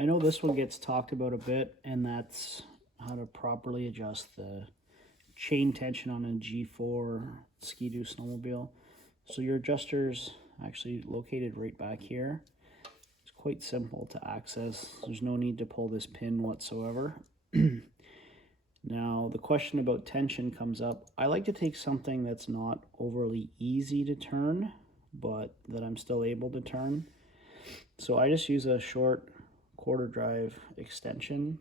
I know this one gets talked about a bit, and that's how to properly adjust the chain tension on a G4 Ski-Doo snowmobile. So your adjuster's actually located right back here. It's quite simple to access. There's no need to pull this pin whatsoever. Now, the question about tension comes up. I like to take something that's not overly easy to turn, but that I'm still able to turn. So I just use a short quarter drive extension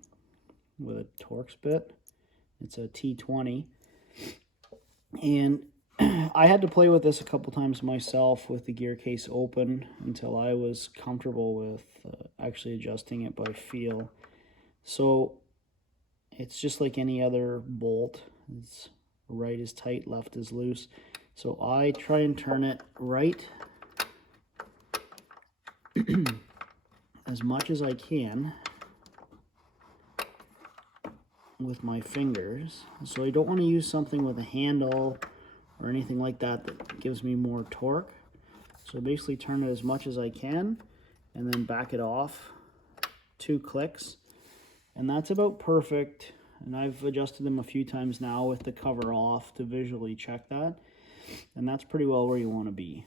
with a Torx bit. It's a T20. And I had to play with this a couple times myself with the gear case open until I was comfortable with actually adjusting it by feel. So it's just like any other bolt. It's right is tight, left is loose. So I try and turn it right as much as I can with my fingers. So I don't want to use something with a handle or anything like that that gives me more torque. So basically turn it as much as I can and then back it off 2 clicks. And that's about perfect. And I've adjusted them a few times now with the cover off to visually check that. And that's pretty well where you want to be.